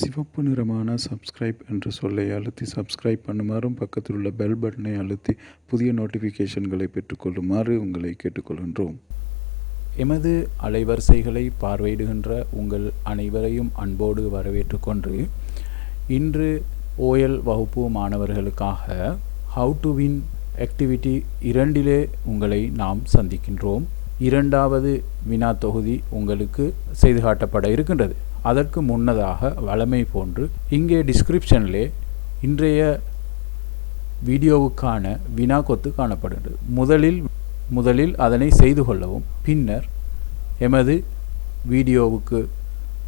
சிவப்பு நிறமான சப்ஸ்கிரைப் என்ற சொல்லை அழுத்தி சப்ஸ்கிரைப் பண்ணுமாறும் பக்கத்தில் உள்ள பெல் பட்டனை அழுத்தி புதிய நோட்டிஃபிகேஷன்களை பெற்றுக்கொள்ளுமாறு உங்களை கேட்டுக்கொள்கின்றோம். எமது அலைவரிசைகளை பார்வையிடுகின்ற உங்கள் அனைவரையும் அன்போடு வரவேற்றுக்கொண்டு இன்று ஓஎல் வகுப்பு மாணவர்களுக்காக ஹவு டு வின் ஆக்டிவிட்டி 2 உங்களை நாம் சந்திக்கின்றோம். 2வது வினா தொகுதி உங்களுக்கு செய்து காட்டப்பட இருக்கின்றது. அதற்கு முன்னதாக வழமை போன்று இங்கே டிஸ்கிரிப்ஷனிலே இன்றைய வீடியோவுக்கான வினா கொத்து காணப்படுகின்றது. முதலில் அதனை செய்து கொள்ளவும், பின்னர் எமது வீடியோவுக்கு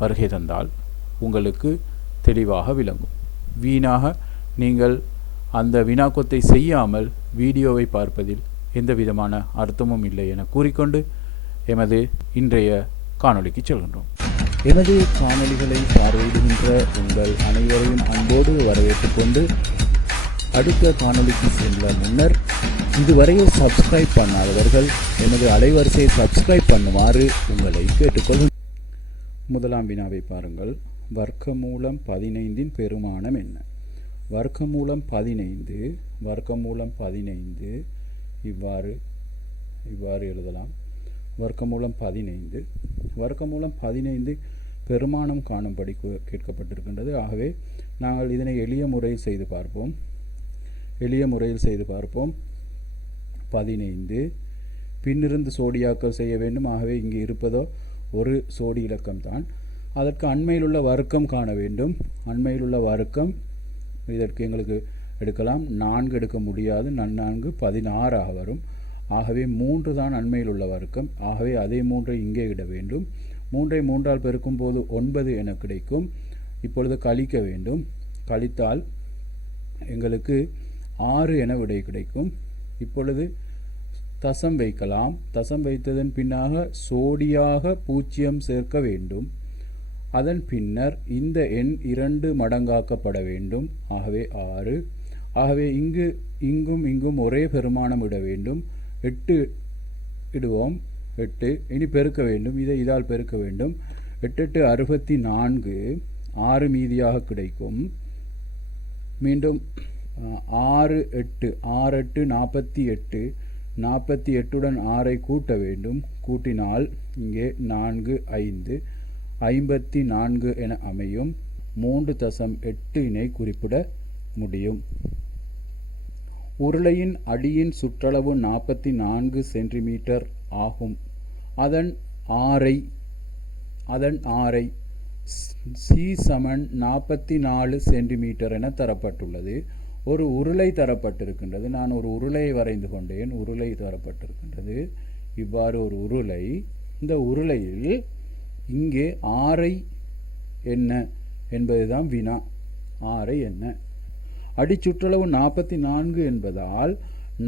வருகை தந்தால் உங்களுக்கு தெளிவாக விளங்கும். வீணாக நீங்கள் அந்த வினாக்கொத்தை செய்யாமல் வீடியோவை பார்ப்பதில் எந்த விதமான அர்த்தமும் இல்லை என கூறிக்கொண்டு எமது இன்றைய காணொளிக்கு செல்கின்றோம். எமது காணொளிகளை பார்வையிடுகின்ற உங்கள் அனைவரையும் அன்போடு வரவேற்றுக் கொண்டு அடுத்த காணொளிக்கு செல்ல முன்னர் இதுவரையே சப்ஸ்கிரைப் பண்ணாதவர்கள் எமது அலைவரிசையை சப்ஸ்கிரைப் பண்ணுமாறு உங்களை கேட்டுக்கொள்கிறேன். முதலாம் வினாவை பாருங்கள். வர்க்கமூலம் 15 பெருமானம் என்ன? வர்க்கமூலம் 15 இவ்வாறு எழுதலாம். வர்க்கமூலம் 15 பெருமானம் காணும்படி கேட்கப்பட்டிருக்கின்றது. ஆகவே நாங்கள் இதனை எளிய முறையில் செய்து பார்ப்போம். 15 பின்னிருந்து சோடியாக்கல் செய்ய வேண்டும். ஆகவே இங்கே இருப்பதோ ஒரு சோடி இலக்கம்தான். அதற்கு அண்மையிலுள்ள வர்க்கம் காண வேண்டும். அண்மையிலுள்ள வர்க்கம் இதற்கு எங்களுக்கு எடுக்கலாம். 4 எடுக்க முடியாது. 4 16 வரும். ஆகவே 3 தான் அண்மையில் உள்ள வர்க்கம். ஆகவே அதே 3 இங்கே இட வேண்டும். 3ஐ 3ஆல் பெருக்கும் போது 9 என கிடைக்கும். இப்பொழுது கழிக்க வேண்டும். கழித்தால் எங்களுக்கு 6 என விடை கிடைக்கும். இப்பொழுது தசம் வைக்கலாம். தசம் வைத்ததன் பின்னாக சோடியாக 0 சேர்க்க வேண்டும். அதன் பின்னர் இந்த எண் 2 மடங்காக்கப்பட வேண்டும். ஆகவே 6. ஆகவே இங்கும் ஒரே பெருமானம் இட வேண்டும். 8 இடுவோம். 8 இனி பெருக்க வேண்டும். இதை இதால் பெருக்க வேண்டும். 8 64 6 மீதியாக கிடைக்கும். மீண்டும் 6 8 48 48உடன் 6ஐ கூட்ட வேண்டும். கூட்டினால் இங்கே 4 5 54 என அமையும். 3.8 குறிப்பிட முடியும். உருளையின் அடியின் சுற்றளவு 44 சென்டிமீட்டர் ஆகும். அதன் ஆரை சி சமன் 44 சென்டிமீட்டர் என தரப்பட்டுள்ளது. ஒரு உருளை தரப்பட்டிருக்கின்றது. நான் ஒரு உருளையை வரைந்து கொண்டேன். உருளை தரப்பட்டிருக்கின்றது. இவ்வாறு ஒரு உருளை. இந்த உருளையில் இங்கே ஆரை என்ன என்பதுதான் வினா. ஆரை என்ன? அடிச்சுற்றளவு 44 என்பதால்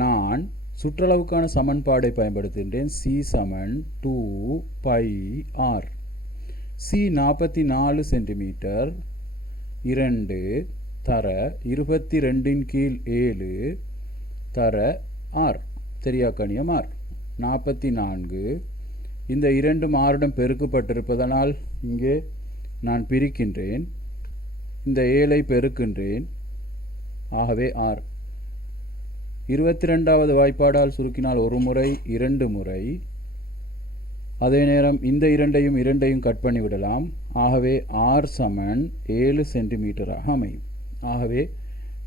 நான் சுற்றளவுக்கான சமன்பாடை பயன்படுத்துகின்றேன். சி சமன் 2πr. சி 44 சென்டிமீட்டர் 2 தர 22/7 தர ஆர். தெரியாக்கணியம் ஆர் 44. இந்த 2 ஆருடன் பெருக்கப்பட்டிருப்பதனால் இங்கே நான் பிரிக்கின்றேன். இந்த 7ஐ பெருக்கின்றேன். ஆகவே ஆர். 22வது வாய்ப்பாடால் சுருக்கினால் ஒரு முறை 2 முறை. அதே நேரம் இந்த 2ஐயும் கட் பண்ணிவிடலாம். ஆகவே ஆர் சமன் 7 சென்டிமீட்டராக அமையும். ஆகவே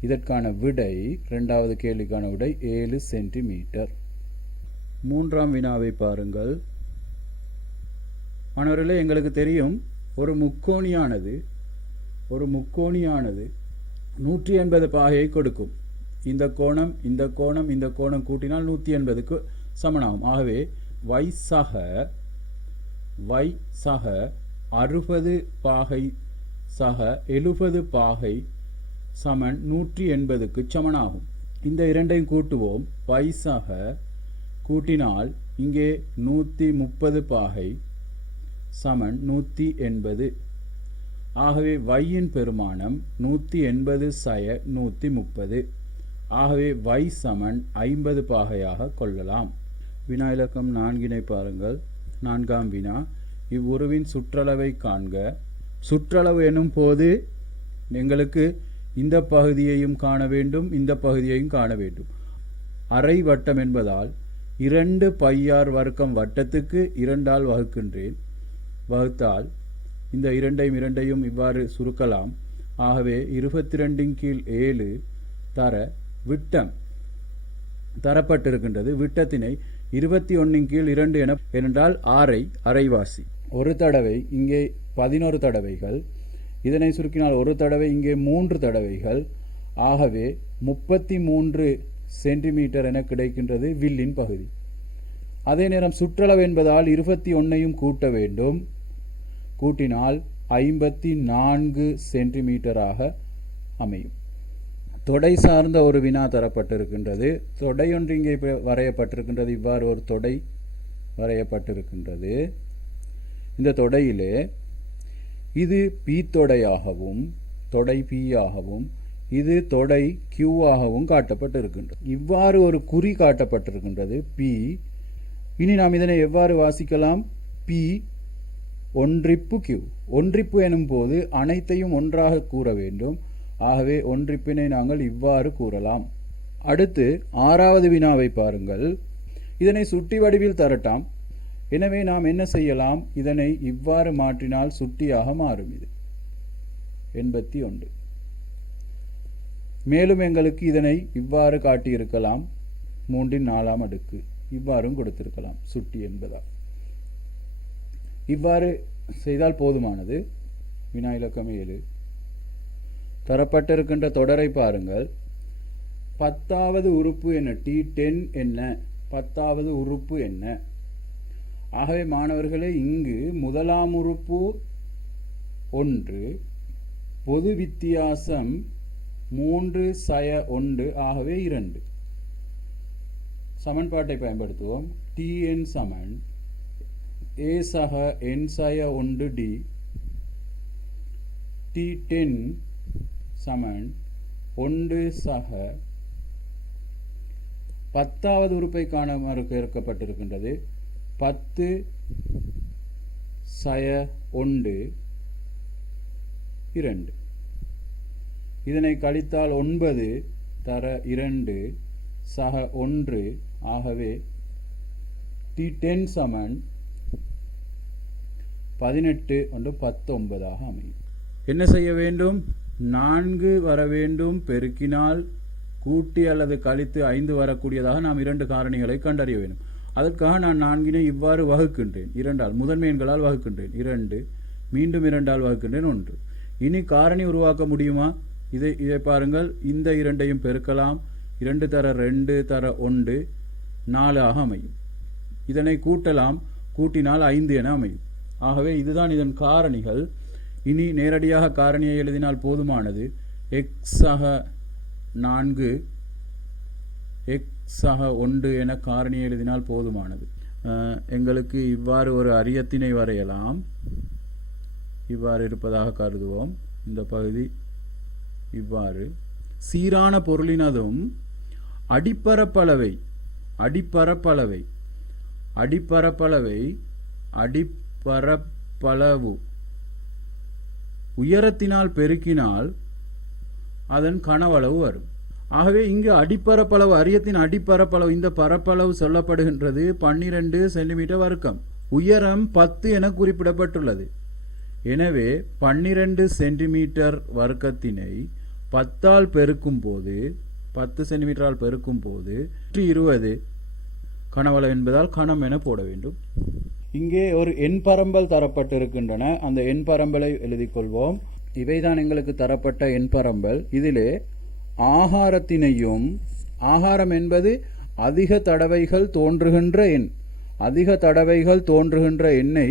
இதற்கான விடை, 2வது கேள்விக்கான விடை 7 சென்டிமீட்டர். 3ஆம் வினாவை பாருங்கள். மாணவர்களே, எங்களுக்கு தெரியும் ஒரு முக்கோணியானது 180 பாகையை கொடுக்கும். இந்த கோணம் கூட்டினால் 180க்கு சமனாகும். ஆகவே y சக 60 பாகை சக 70 பாகை சமன் 180க்கு சமனாகும். இந்த 2ஐயும் கூட்டுவோம். y சக கூட்டினால் இங்கே 130 பாகை சமன் 180. ஆகவே y-இன் பெருமானம் 180 சய 130. ஆகவே y சமன் 50 பாகையாக கொள்ளலாம். வினா இலக்கம் 4 பாருங்கள். 4ஆம் வினா. இவ்வுருவின் சுற்றளவை காண்க. சுற்றளவு எனும் போது எங்களுக்கு இந்த பகுதியையும் காண வேண்டும், இந்த பகுதியையும் காண வேண்டும். அரை வட்டம் என்பதால் 2 πr வர்க்கம் வட்டத்துக்கு 2ஆல் வகுக்கின்றேன். வகுத்தால் இந்த இரண்டையும் இவ்வாறு சுருக்கலாம். ஆகவே 22/7 தர விட்டம் தரப்பட்டிருக்கின்றது. விட்டத்தினை 21/2 என என்றால் அரைவாசி. ஒரு தடவை இங்கே 11 தடவைகள், இதனை சுருக்கினால் ஒரு தடவை இங்கே 3 தடவைகள். ஆகவே 33 சென்டிமீட்டர் என கிடைக்கின்றது வில்லின் பகுதி. அதே நேரம் சுற்றளவு என்பதால் 21ஐயும் கூட்ட வேண்டும். கூட்டினால் 54 சென்டிமீட்டராக அமையும். தொடை சார்ந்த ஒரு வினா தரப்பட்டிருக்கின்றது. தொடை ஒன்று இங்கே வரையப்பட்டிருக்கின்றது. இவ்வாறு ஒரு தொடை வரையப்பட்டிருக்கின்றது. இந்த தொடையிலே இது பி தொடையாகவும் தொடை பி ஆகவும் இது தொடை Q ஆகவும் காட்டப்பட்டிருக்கின்றது. இவ்வாறு ஒரு குறி காட்டப்பட்டிருக்கின்றது பி. இனி நாம் இதனை எவ்வாறு வாசிக்கலாம்? B ஒன்றிப்பு Q. ஒன்றிப்பு எனும் போது அனைத்தையும் ஒன்றாக கூற வேண்டும். ஆகவே ஒன்றிப்பினை நாங்கள் இவ்வாறு கூறலாம். அடுத்து 6வது வினாவை பாருங்கள். இதனை சுட்டி வடிவில் தரட்டாம். எனவே நாம் என்ன செய்யலாம்? இதனை இவ்வாறு மாற்றினால் சுட்டியாக மாறும். இது 81. மேலும் எங்களுக்கு இதனை இவ்வாறு காட்டியிருக்கலாம். 3/4 அடுக்கு இவ்வாறும் கொடுத்திருக்கலாம் சுட்டி என்பதால். இவ்வாறு செய்தால் போதுமானது. வினா இலக்கம் 7 தரப்பட்டிருக்கின்ற தொடரை பாருங்கள். 10வது உறுப்பு என்ன? T10 என்ன? 10வது உறுப்பு என்ன? ஆகவே மாணவர்களே, இங்கு முதலாம் உறுப்பு 1, பொது வித்தியாசம் 3/1, ஆகவே 2. சமன்பாட்டை பயன்படுத்துவோம். Tn சமன் a சக n/1d T10 சமன் 1 சக 10வது உறுப்பை காணுமாறு கேட்கப்பட்டிருக்கின்றது. 10/1 2. இதனை கழித்தால் 9 தர 2 சக 1. ஆகவே T10 சமன் 18 19 அமையும். என்ன செய்ய வேண்டும்? 4 வர வேண்டும். பெருக்கினால் கூட்டி அல்லது கழித்து 5 வரக்கூடியதாக நாம் 2 காரணிகளை கண்டறிய வேண்டும். அதற்காக நான் 4 இவ்வாறு வகுக்கின்றேன். 2ஆல் முதன்மை எண்களால் வகுக்கின்றேன். 2 மீண்டும் 2ஆல் வகுக்கின்றேன். 1. இனி காரணி உருவாக்க முடியுமா? இதை பாருங்கள். இந்த 2ஐயும் பெருக்கலாம். 2 தர 2 தர 1 4 ஆக அமையும். இதனை கூட்டலாம். கூட்டினால் 5 என அமையும். ஆகவே இதுதான் இதன் காரணிகள். இனி நேரடியாக காரணியை எழுதினால் போதுமானது. x சக 4 x சக 1 என காரணியை எழுதினால் போதுமானது. எங்களுக்கு இவ்வாறு ஒரு அரியத்தினை வரையலாம். இவ்வாறு இருப்பதாக கருதுவோம். இந்த பகுதி இவ்வாறு சீரான பொருளினதும் அடிப்பரப்பளவை அடிப்பரப்பளவு உயரத்தினால் பெருக்கினால் அதன் கனவளவு வரும். ஆகவே இங்கு அடிப்பரப்பளவு, அரியத்தின் அடிப்பரப்பளவு, இந்த பரப்பளவு சொல்லப்படுகின்றது 12 சென்டிமீட்டர் வர்க்கம். உயரம் 10 என குறிப்பிடப்பட்டுள்ளது. எனவே 12 சென்டிமீட்டர் வர்க்கத்தினை 10ஆல் பெருக்கும் போது 10 சென்டிமீட்டரால் பெருக்கும் போது 20 கனவளவு என்பதால் கணம் என போட வேண்டும். இங்கே ஒரு எண் பரம்பல் தரப்பட்டிருக்கின்றன. அந்த எண் பரம்பலை எழுதிக் கொள்வோம். இவைதான் எங்களுக்கு தரப்பட்ட எண் பரம்பல். இதிலே ஆகாரத்தினையும், ஆகாரம் என்பது அதிக தடவைகள் தோன்றுகின்ற எண். அதிக தடவைகள் தோன்றுகின்ற எண்ணை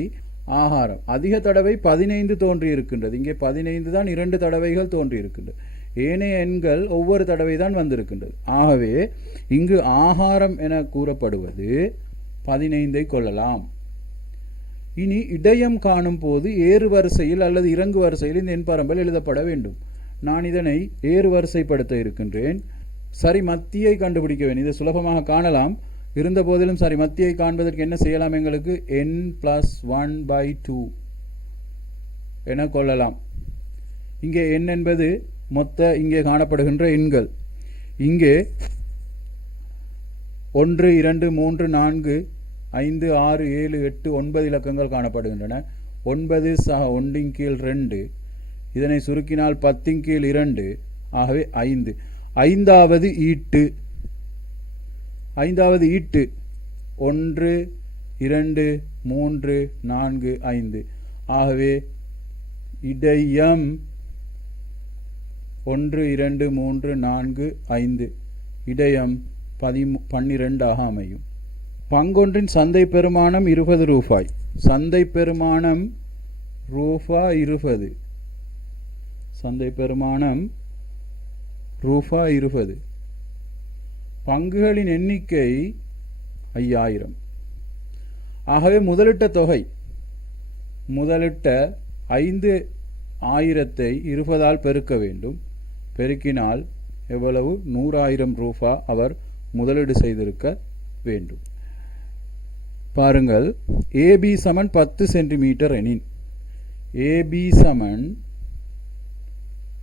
ஆகாரம். அதிக தடவை 15 தோன்றியிருக்கின்றது. இங்கே 15 தான் 2 தடவைகள் தோன்றியிருக்கின்றது. ஏனைய எண்கள் ஒவ்வொரு தடவை தான் வந்திருக்கின்றது. ஆகவே இங்கு ஆகாரம் என கூறப்படுவது 15ஐ கொள்ளலாம். இனி இடையம் காணும் போது ஏறு வரிசையில் அல்லது இறங்கு வரிசையில் இந்த எண் பரம்பல் எழுதப்பட வேண்டும். நான் இதனை ஏறு வரிசைப்படுத்த இருக்கின்றேன். சரி மத்தியை கண்டுபிடிக்க வேண்டும். இதை சுலபமாக காணலாம். இருந்த போதிலும் சரி மத்தியை காண்பதற்கு என்ன செய்யலாம்? எங்களுக்கு n + 1/2 என கொள்ளலாம். இங்கே எண் என்பது மொத்த இங்கே காணப்படுகின்ற எண்கள். இங்கே 1 2 3 4 5 6 7 8 9 இலக்கங்கள் காணப்படுகின்றன. 9 சக 1 ன் கீழ் 2, இதனை சுருக்கினால் 10 ன் கீழ் 2, ஆகவே 5. ஐந்தாவது ஈட்டு 1 2 3 4 5, ஆகவே இடையம் 1 2 3 4 5 இடையம் 12 ஆக அமையும். பங்கொன்றின் சந்தை பெறுமானம் ரூபாய். சந்தை பெறுமானம் ரூபாய் 20. சந்தை பெறுமானம் ரூபாய் 20. பங்குகளின் எண்ணிக்கை 5000. ஆகவே முதலிட்ட தொகை, முதலிட்ட 5000ஐ 20ஆல் பெருக்க வேண்டும். பெருக்கினால் எவ்வளவு? 100,000 ரூபாய் அவர் முதலீடு செய்திருக்க வேண்டும். பாருங்கள், AB சமன் 10 சென்டிமீட்டர் எனின் AB சமன்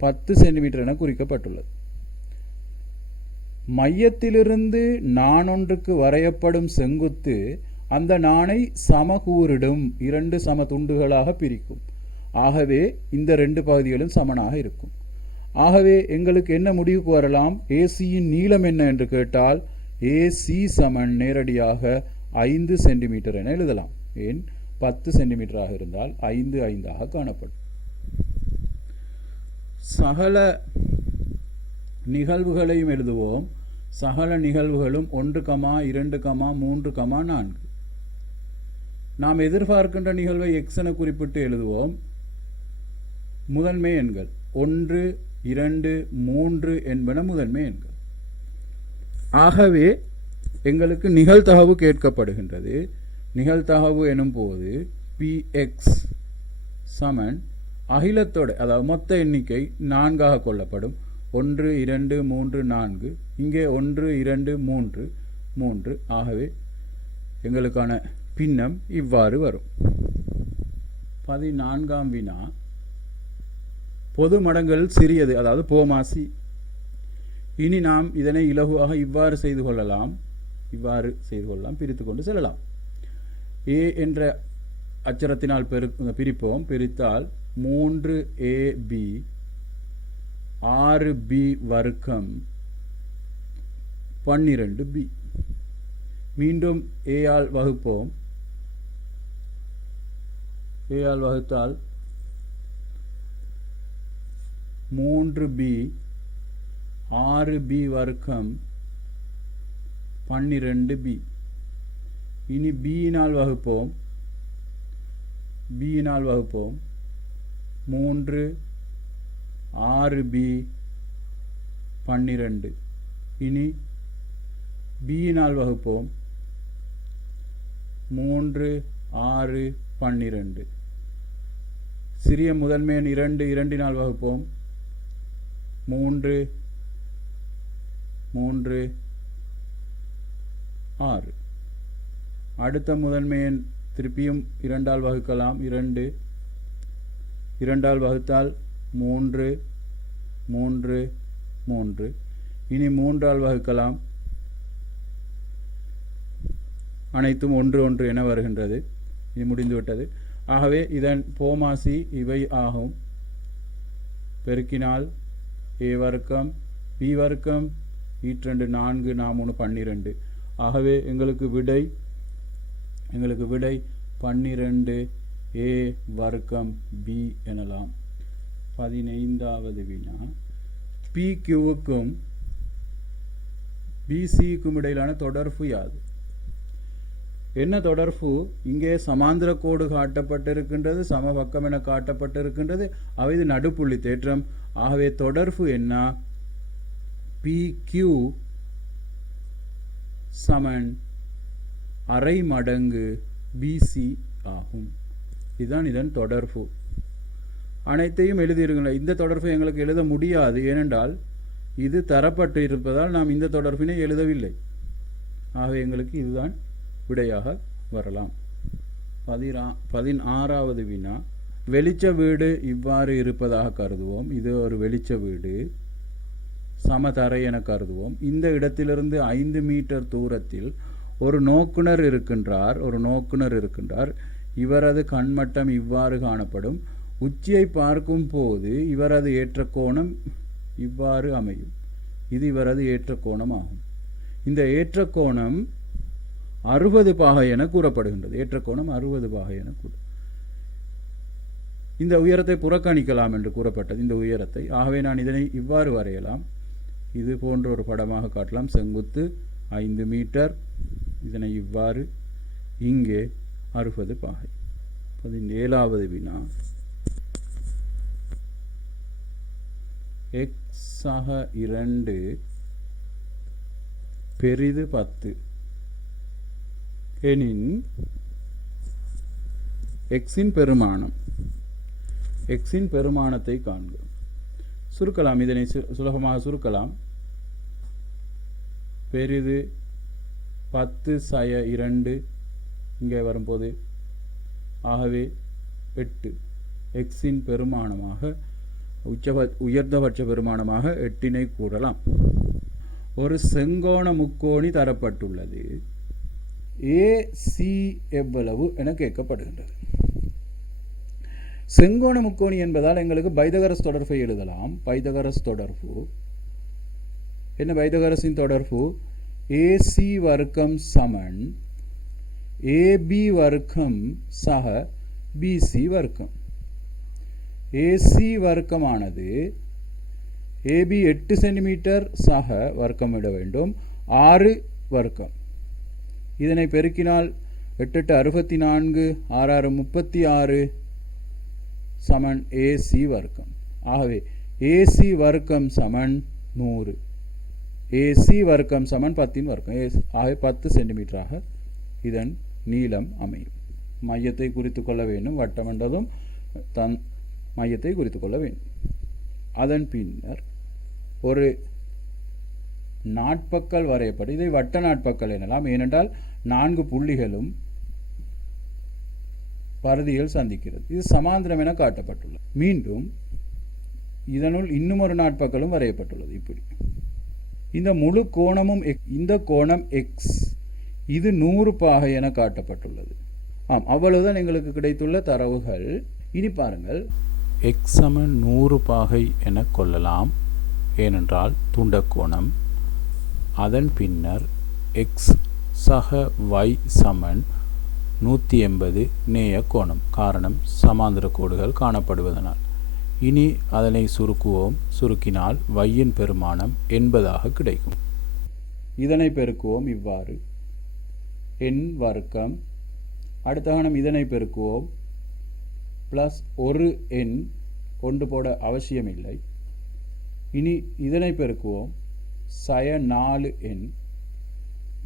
10 சென்டிமீட்டர் என குறிக்கப்பட்டுள்ளது. மையத்திலிருந்து நாணொன்றுக்கு வரையப்படும் செங்குத்து அந்த நாணை சமகூறிடும் 2 சம துண்டுகளாக பிரிக்கும். ஆகவே இந்த 2 பகுதிகளும் சமனாக இருக்கும். ஆகவே எங்களுக்கு என்ன முடிவுக்கு வரலாம்? ஏசியின் நீளம் என்ன என்று கேட்டால் ஏசி சமன் நேரடியாக 5 சென்டிமீட்டர் என எழுதலாம். ஏன் 10 சென்டிமீட்டராக இருந்தால் 5 5ஆக காணப்படும். சகல நிகழ்வுகளையும் எழுதுவோம். சகல நிகழ்வுகளும் 1, 2, 3, 4. நாம் எதிர்பார்க்கின்ற நிகழ்வை x என குறிப்பிட்டு எழுதுவோம். முதன்மை எண்கள் 1 2 3 என்பன முதன்மை எண்கள். ஆகவே எங்களுக்கு நிகழ்தகவு கேட்கப்படுகின்றது. நிகழ்தகவு எனும் போது px சமன் அகிலத்தோடு, அதாவது மொத்த எண்ணிக்கை 4ஆக கொள்ளப்படும். 1 2 3 4, இங்கே 1 2 3 3. ஆகவே எங்களுக்கான பின்னம் இவ்வாறு வரும். 14ஆம் வினா, பொது மடங்கள் சிறியது, அதாவது போமாசி. இனி நாம் இதனை இலகுவாக இவ்வாறு செய்து கொள்ளலாம், பிரித்து கொண்டு செல்லலாம். A என்ற அச்சரத்தினால் பிரிப்போம். பிரித்தால் 3AB 6B வர்க்கம் 12B. மீண்டும் A ஆல் வகுப்போம். A ஆல் வகுத்தால் 3B 6B வர்க்கம் 12B. இனி B யினால் வகுப்போம். 3 6B 12. இனி B யினால் வகுப்போம். 3 6 12. சிறிய முதன்மை எண் 2 வகுப்போம். 3 3 6. அடுத்த முதன்மை எண் திருப்பியும் 2 வகுக்கலாம். 2 வகுத்தால் 3 3 3. இனி 3 வகுக்கலாம். அனைத்தும் 1 1 என வருகின்றது. இது முடிந்துவிட்டது. ஆகவே இதன் போமாசி இவை ஆகும். பெருக்கினால் A வர்க்கம் B வர்க்கம் 2 4 3 12. ஆகவே எங்களுக்கு விடை 12 A வர்க்கம் B எனலாம். 15வது வினா, PQவுக்கும் BCக்கும் இடையிலான தொடர்பு யாது? என்ன தொடர்பு? இங்கே சமாந்திர கோடு காட்டப்பட்டிருக்கின்றது, சமபக்கம் என காட்டப்பட்டிருக்கின்றது. அவை இது நடுப்புள்ளி தேற்றம். ஆகவே தொடர்பு என்ன? PQ சமன் அரை மடங்கு BC ஆகும். இதுதான் இதன் தொடர்பு. அனைத்தையும் எழுதியிருக்கின்றன. இந்த தொடர்பை எங்களுக்கு எழுத முடியாது, ஏனென்றால் இது தரப்பட்டு இருப்பதால் நாம் இந்த தொடர்பினை எழுதவில்லை. ஆகவே எங்களுக்கு இதுதான் விடையாக வரலாம். 16வது வினா, வெளிச்ச வீடு இவ்வாறு இருப்பதாக கருதுவோம். இது ஒரு வெளிச்ச வீடு, சமதரை என கருதுவோம். இந்த இடத்திலிருந்து 5 மீட்டர் தூரத்தில் ஒரு நோக்குனர் இருக்கின்றார். இவரது கண்மட்டம் இவ்வாறு காணப்படும். உச்சியை பார்க்கும் போது இவரது ஏற்ற கோணம் இவ்வாறு அமையும். இது இவரது ஏற்ற கோணம் ஆகும். இந்த ஏற்ற கோணம் 60 பாகை என கூறப்படுகின்றது. ஏற்ற கோணம் 60 பாகை என இந்த உயரத்தை புறக்கணிக்கலாம் என்று கூறப்பட்டது, இந்த உயரத்தை. ஆகவே நான் இதனை இவ்வாறு வரையலாம். இது போன்ற ஒரு படமாக காட்டலாம். செங்குத்து 5 மீட்டர், இதனை இவ்வாறு, இங்கே 60 பாகை. 17வது வினா. x(2) பெரிது 10 எனின் எக்ஸின் பெருமானத்தை காண்க. சுருக்கலாம், இதனை சுலபமாக சுருக்கலாம். பெரிது 10(2) இங்கே வரும்போது ஆகவே 8. எக்ஸின் பெருமானமாக உயர்ந்தபட்ச பெருமானமாக 8 கூறலாம். ஒரு செங்கோண முக்கோணி தரப்பட்டுள்ளது. AC எவ்வளவு என கேட்கப்படுகின்றது. செங்கோண முக்கோணி என்பதால் எங்களுக்கு பைதகரஸ் தொடர்பை எழுதலாம். பைதகரஸ் தொடர்பு என்ன? பைதகரஸின் தொடர்பு AC வர்க்கம் சமன் AB வர்க்கம் சக BC வர்க்கம். AC வர்க்கமானது AB 8 சென்டிமீட்டர் சக வர்க்கம் இட வேண்டும், 6 வர்க்கம். இதனை பெருக்கினால் 8 64, 6 36 சமன் AC வர்க்கம். ஆகவே AC வர்க்கம் சமன் 100. AC வர்க்கம் சமன் 10 வர்க்கம். ஆகவே 10 சென்டிமீட்டராக இதன் நீளம் அமையும். மையத்தை குறித்து கொள்ள வேண்டும். வட்டம் என்றதும் மையத்தை குறித்து கொள்ள வேண்டும். அதன் பின்னர் ஒரு நாட்பக்கல் வரையப்படும். இதை வட்ட நாட்பக்கல் எனலாம். ஏனென்றால் 4 புள்ளிகளும் பரிதியில் சந்திக்கிறது. இது சமாந்திரம் என காட்டப்பட்டுள்ளது. மீண்டும் இதனுள் இன்னும் ஒரு நாட்பக்கலும் வரையப்பட்டுள்ளது. இப்படி இந்த முழு கோணமும் இந்த கோணம் x, இது 100 பாகை என காட்டப்பட்டுள்ளது. அவ்வளவுதான் எங்களுக்கு கிடைத்துள்ள தரவுகள். இனி பாருங்கள், x சமன் 100 பாகை என கொள்ளலாம், ஏனென்றால் துண்டக்கோணம். அதன் பின்னர் x சக y சமன் 180 நேய கோணம், காரணம் சமாந்திர கோடுகள் காணப்படுவதனால். இனி அதனை சுருக்குவோம். சுருக்கினால் y-ன் பெருமானம் 80 கிடைக்கும். இதனை பெருக்குவோம் இவ்வாறு, n வர்க்கம். அடுத்த கணம் இதனை பெருக்குவோம், பிளஸ் ஒரு n, கொண்டு போட அவசியமில்லை. இனி இதனை பெருக்குவோம், சய 4n.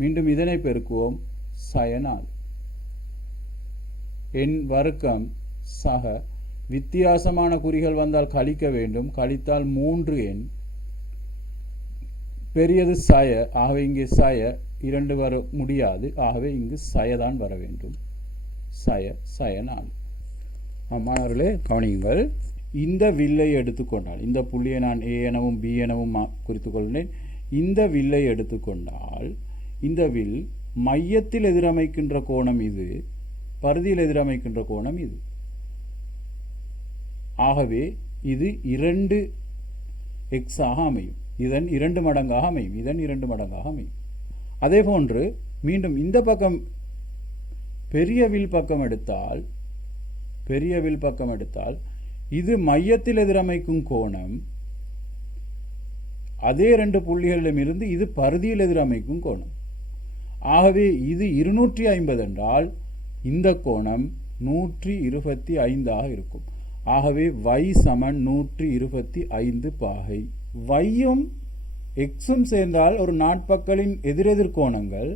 மீண்டும் இதனை பெருக்குவோம், சய 4. n வர்க்கம் சக வித்தியாசமான குறிகள் வந்தால் கழிக்க வேண்டும். கழித்தால் 3n. பெரியது சய, ஆகவே இங்கே சய 2 வர முடியாது. ஆகவே இங்கு சயதான் வர வேண்டும். சய 4. மாணவர்களே கவனியுங்கள். இந்த வில்லை எடுத்துக்கொண்டால், இந்த புள்ளியை நான் A எனவும் B எனவும் குறித்துக் கொள்கிறேன். இந்த வில்லை எடுத்துக்கொண்டால் இந்த வில் மையத்தில் எதிரமைக்கின்ற கோணம் இது, பரிதியில் எதிரமைக்கின்ற கோணம் இது. ஆகவே இது 2x ஆக அமையும். இதன் 2 மடங்காக அமையும். இதன் 2 மடங்காக அமையும். அதே போன்று மீண்டும் இந்த பக்கம் பெரிய வில் பக்கம் எடுத்தால் இது மையத்தில் எதிரமைக்கும் கோணம், அதே 2 புள்ளிகளிலும் இருந்து இது பரிதியில் எதிரமைக்கும் கோணம். ஆகவே இது 250 என்றால் இந்த கோணம் 125 இருக்கும். ஆகவே y சமன் 125 பாகை. y-யும் x-ம் சேர்ந்தால் ஒரு நாட்பக்கலின் எதிரெதிர் கோணங்கள்.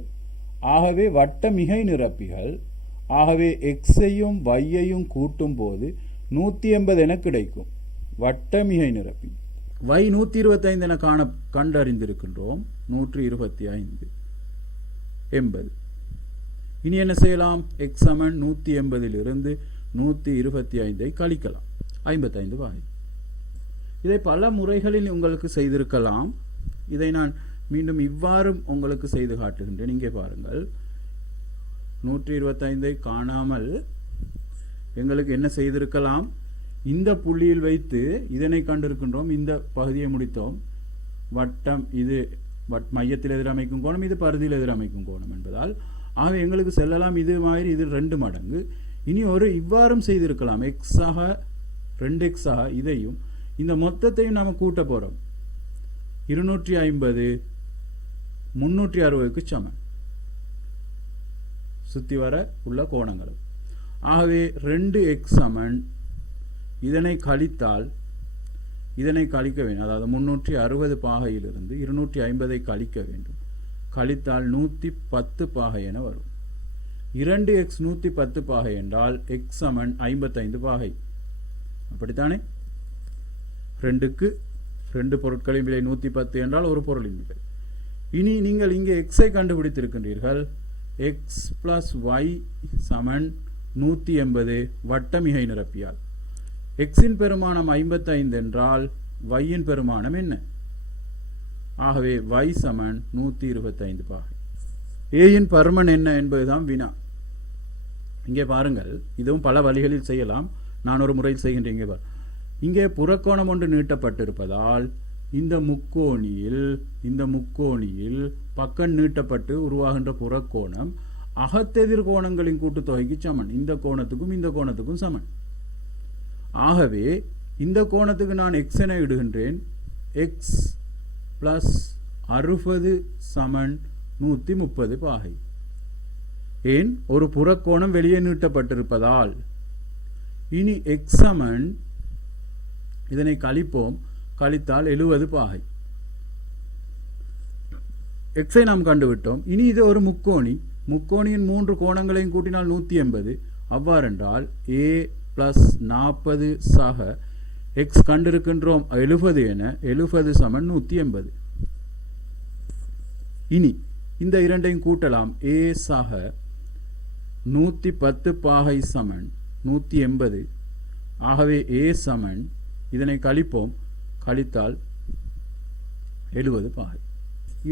ஆகவே வட்ட மிகை நிரப்பிகள். ஆகவே x-ஐயும் y-ஐயும் கூட்டும் போது 180 என கிடைக்கும். வட்ட மிகை நிரப்பி y 125 என கண்டறிந்திருக்கின்றோம். 125 80. இனி என்ன செய்யலாம்? x சமன் 180 இலிருந்து 125 கழிக்கலாம் 55 பாகை. இதை பல முறைகளில் உங்களுக்கு செய்திருக்கலாம். இதை நான் மீண்டும் இவ்வாறு உங்களுக்கு செய்து காட்டுகின்றேன். இங்கே பாருங்கள், 125 காணாமல் எங்களுக்கு என்ன செய்திருக்கலாம், இந்த புள்ளியில் வைத்து இதனை கண்டிருக்கின்றோம். இந்த பகுதியை முடித்தோம். வட்டம் இது மையத்தில் எதிரமைக்கும் கோணம், இது பரிதியில் எதிரமைக்கும் கோணம் என்பதால் ஆக எங்களுக்கு செல்லலாம் இது மாதிரி, இது 2 மடங்கு. இனி ஒரு இவ்வாறும் செய்திருக்கலாம், எக்ஸாக 2x இதையும் இந்த மொத்தத்தையும் நாம் கூட்ட போகிறோம். 250 360க்கு சமம் சுற்றி வர உள்ள கோணங்களும். ஆகவே 2x சமன் இதனை கழித்தால் இதனை கழிக்க வேண்டும். அதாவது 360 பாகையிலிருந்து 250 கழிக்க வேண்டும். கழித்தால் 110 பாகை என வரும். 2x 110 பாகை என்றால் x சமன் 55 பாகை. அப்படித்தானே? 2க்கு 2 பொருட்களின் விலை 110 என்றால் ஒரு பொருளின் விலை. இனி நீங்கள் இங்கே எக்ஸை கண்டுபிடித்திருக்கின்றீர்கள். x + y சமன் 180 வட்டமிகை நிரப்பியால். எக்ஸின் பெருமானம் 55 என்றால் y-இன் பெருமானம் என்ன? ஆகவே y சமன் 125 பாகை. a-இன் பருமன் என்ன என்பதுதான் வினா. இங்கே பாருங்கள், இதுவும் பல வழிகளில் செய்யலாம். நான் ஒரு முறையில் செய்கின்றேன். இங்கே பார், இங்கே புறக்கோணம் ஒன்று நீட்டப்பட்டிருப்பதால் இந்த முக்கோணியில் பக்கம் நீட்டப்பட்டு உருவாகின்ற புறக்கோணம் அகத்தெதிர் கோணங்களின் கூட்டுத்தொகைக்கு சமன். இந்த கோணத்துக்கும் இந்த கோணத்துக்கும் சமன். ஆகவே இந்த கோணத்துக்கு நான் x என இடுகின்றேன். x + 60 சமன் 130 பாகை. ஏன்? ஒரு புறக்கோணம் வெளியே நீட்டப்பட்டிருப்பதால். இனி x சமன் இதனை கழிப்போம். கழித்தால் 70 பாகை. எக்ஸை நாம் கண்டுவிட்டோம். இனி இது ஒரு முக்கோணியின் 3 கோணங்களையும் கூட்டினால் 180. அவ்வாறென்றால் a + 40 சக x கண்டிருக்கின்றோம் 70 என. 70 சமன் 180. இனி இந்த இரண்டையும் கூட்டலாம். a சக 110 பாகை சமன் 180. ஆகவே a சமன் இதனை கழிப்போம். கழித்தால் 70 பாகை.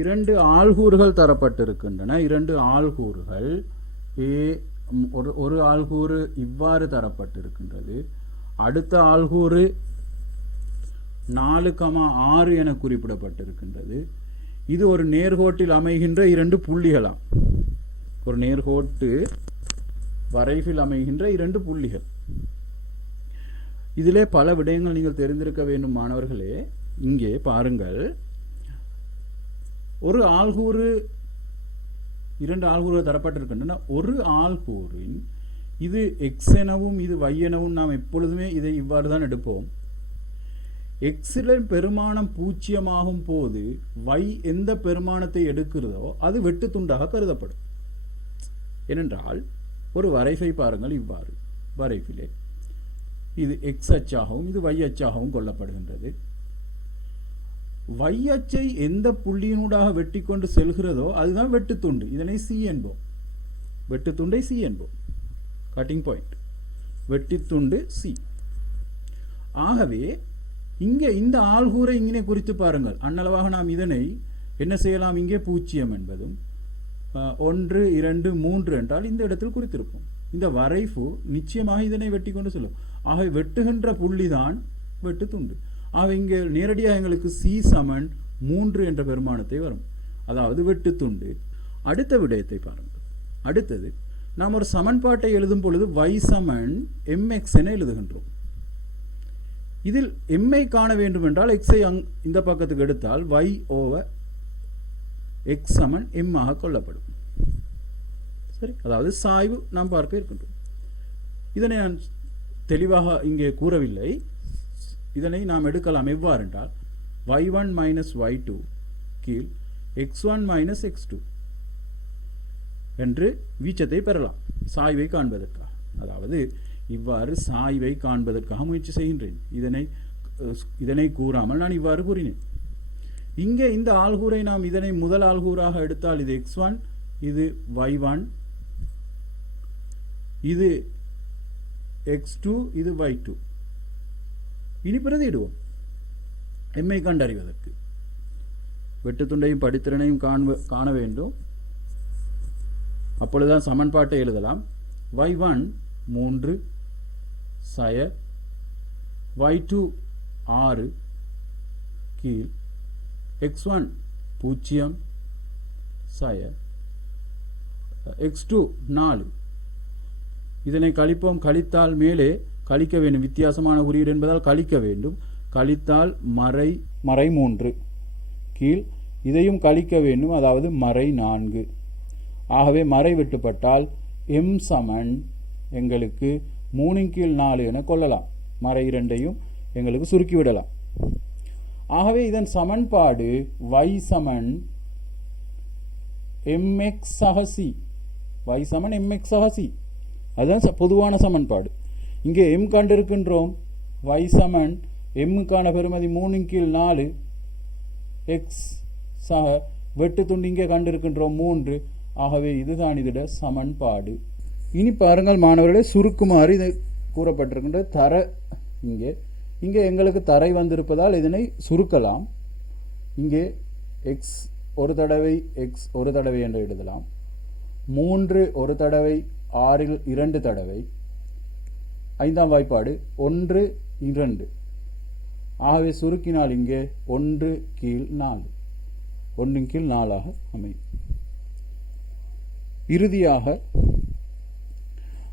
2 ஆள்கூறுகள் தரப்பட்டிருக்கின்றன. 2 ஆள்கூறுகள் a ஒரு ஆள்கூறு இவ்வாறு தரப்பட்டிருக்கின்றது. அடுத்த ஆள்கூறு 4,6 என குறிப்பிடப்பட்டிருக்கின்றது. இது ஒரு நேர்கோட்டில் அமைகின்ற 2 புள்ளிகளாம். ஒரு நேர்கோட்டு வரைவில் அமைகின்ற 2 புள்ளிகள். இதிலே பல விடயங்கள் நீங்கள் தெரிந்திருக்க வேண்டும் மாணவர்களே. இங்கே பாருங்கள், ஒரு ஆள்கூறு 2 ஆள்கூறுகள் தரப்பட்டிருக்கின்றன. ஒரு ஆள்கூறின் இது x எனவும் இது y எனவும் நாம் எப்பொழுதுமே இதை இவ்வாறு தான் எடுப்போம். எக்ஸில் பெருமானம் 0 ஆகும் போது y எந்த பெருமானத்தை எடுக்கிறதோ அது வெட்டு துண்டாக கருதப்படும். ஏனென்றால் ஒரு வரைவை பாருங்கள், இவ்வாறு வரைவிலே இது x அச்சாகவும் இது y அச்சாகவும் கொள்ளப்படுகின்றது. y அச்சை எந்த புள்ளியினூடாக வெட்டி கொண்டு செல்கிறதோ அதுதான் வெட்டுத்துண்டு. இதனை C என்போம். வெட்டுத்துண்டை C என்போம். கட்டிங் பாயிண்ட் வெட்டித்துண்டு C. ஆகவே இங்கே இந்த ஆள்கூரை இங்கே குறித்து பாருங்கள். அன்னளவாக நாம் இதனை என்ன செய்யலாம்? இங்கே 0 என்பதும் 1 2 3 என்றால் இந்த இடத்தில் குறித்திருப்போம். இந்த வரைவு நிச்சயமாக இதனை வெட்டி கொண்டு செல்லும். ஆகவே வெட்டுகின்ற புள்ளிதான் வெட்டுத்துண்டு. ஆக இங்கே நேரடியாக எங்களுக்கு C சமன் 3 என்ற பெருமானத்தை வரும். அதாவது வெட்டுத்துண்டு. அடுத்த விடயத்தை பாருங்கள். அடுத்தது, நாம் ஒரு சமன்பாட்டை எழுதும் பொழுது y சமன் mx என எழுதுகின்றோம். இதில் m ஐ காண வேண்டும் என்றால் x ஐ இந்த பக்கத்துக்கு எடுத்தால் y ஓவர் x சமன் m ஆக கொள்ளப்படும். சரி, அதாவது சாய்வு நாம் பார்க்க இருக்கின்றோம். இதனை நான் தெளிவாக இங்கே கூறவில்லை. இதனை நாம் எடுக்கலாம் எவ்வாறு என்றால் y1 மைனஸ் y2 கீழ் x1 மைனஸ் x2 என்று வீச்சத்தை பெறலாம் சாய்வை காண்பதற்காக. அதாவது இவ்வாறு சாய்வை காண்பதற்காக முயற்சி செய்கின்றேன். இதனை கூறாமல் நான் இவ்வாறு கூறினேன். இங்கே இந்த ஆள்கூரை நாம் இதனை முதல் ஆள்கூறாக எடுத்தால் இது x1, இது y1, இது x2 இது y2. இனி பிரதியிடுவோம் எம்ஐ கண்டறிவதற்கு. வெட்டுத்துண்டையும் படித்திறனையும் காண வேண்டும். அப்பொழுதுதான் சமன்பாட்டை எழுதலாம். y1 3 சய y2 6 கீழ் x1 0 சய x2 4. இதனை கழிப்போம். கழித்தால் மேலே கழிக்க வேண்டும். வித்தியாசமான குறியீடு என்பதால் கழிக்க வேண்டும். கழித்தால் மறை 3 கீழ் இதையும் கழிக்க வேண்டும், அதாவது மறை 4. ஆகவே மறை வெட்டுப்பட்டால் m சமன் எங்களுக்கு 3/4 என கொள்ளலாம். மறை 2ஐயும் எங்களுக்கு சுருக்கிவிடலாம். ஆகவே இதன் சமன்பாடு y சமன் mx சக c. y சமன் mx சக c. அதுதான் பொதுவான சமன்பாடு. இங்கே m கண்டிருக்கின்றோம். y சமன் mக்கான பெறுமதி 3/4 x சக வெட்டு துண்டு இங்கே கண்டிருக்கின்றோம் 3. ஆகவே இதுதான் இதோட சமன்பாடு. இனி பாருங்கள் மாணவர்களே, சுருக்குமாறு இது கூறப்பட்டிருக்கின்ற தர இங்கே எங்களுக்கு தரை வந்திருப்பதால் இதனை சுருக்கலாம். இங்கே x ஒரு தடவை என்று எழுதலாம். 3 ஒரு தடவை, 6 2 தடவை, 5ஆம் வாய்ப்பாடு 1 2. ஆகவே சுருக்கினால் இங்கே 1/4 1/4 அமையும். இறுதியாக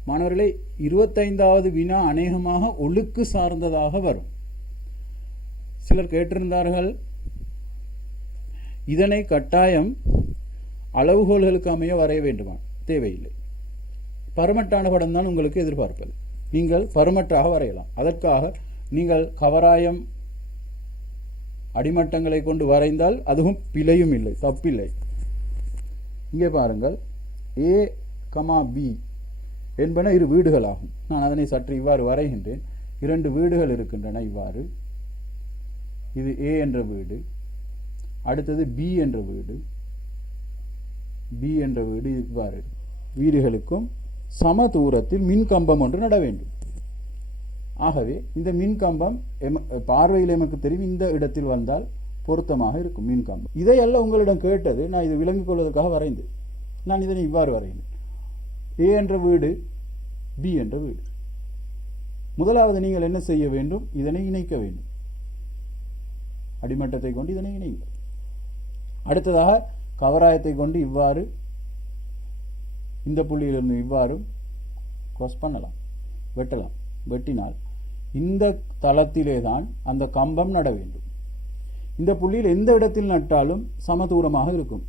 மாணவர்களே, 25வது வினா அநேகமாக ஒழுக்கு சார்ந்ததாக வரும். சிலர் கேட்டிருந்தார்கள், இதனை கட்டாயம் அளவுகோல்களுக்கு அமைய வரைய வேண்டுமா? தேவையில்லை. பருமட்டான படம் தான் உங்களுக்கு எதிர்பார்ப்பது. நீங்கள் பருமட்டாக வரையலாம். அதற்காக நீங்கள் கவராயம் அடிமட்டங்களை கொண்டு வரைந்தால் அதுவும் பிழையும் இல்லை, தப்பில்லை. இங்கே பாருங்கள், A, B என்பன இரு வீடுகளாகும். நான் அதனை சற்று இவ்வாறு வரைகின்றேன். 2 வீடுகள் இருக்கின்றன. இவ்வாறு இது A என்ற வீடு, அடுத்தது B என்ற வீடு, இவ்வாறு வீடுகளுக்கும் சம தூரத்தில் மின்கம்பம் ஒன்று நட வேண்டும். ஆகவே இந்த மின்கம்பம் பார்வையில் எமக்கு தெரியும் இந்த இடத்தில் வந்தால் பொருத்தமாக இருக்கும் மின்கம்பம். இதையல்ல உங்களிடம் கேட்டது, நான் இதை விளங்கிக் கொள்வதற்காக வரைந்தேன். நான் இதனை இவ்வாறு வரைந்தேன். A என்ற வீடு, B என்ற வீடு. முதலாவது நீங்கள் என்ன செய்ய வேண்டும்? இதனை இணைக்க வேண்டும். அடிமட்டத்தை கொண்டு இதனை இணைங்க. அடுத்ததாக கவராயத்தை கொண்டு இவ்வாறு இந்த புள்ளியிலிருந்து இவ்வாறு க்ராஸ் பண்ணலாம், வெட்டலாம். வெட்டினால் இந்த தளத்திலே தான் அந்த கம்பம் நட வேண்டும். இந்த புள்ளியில் எந்த இடத்தில் நட்டாலும் சம தூரமாக இருக்கும்.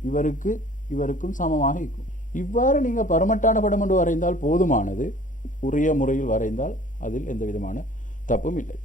இவருக்கும் சமமாக இருக்கும். இவ்வாறு நீங்கள் பருமட்டான படம் ஒன்று வரைந்தால் போதுமானது. உரிய முறையில் வரைந்தால் அதில் எந்த விதமான தப்பும் இல்லை.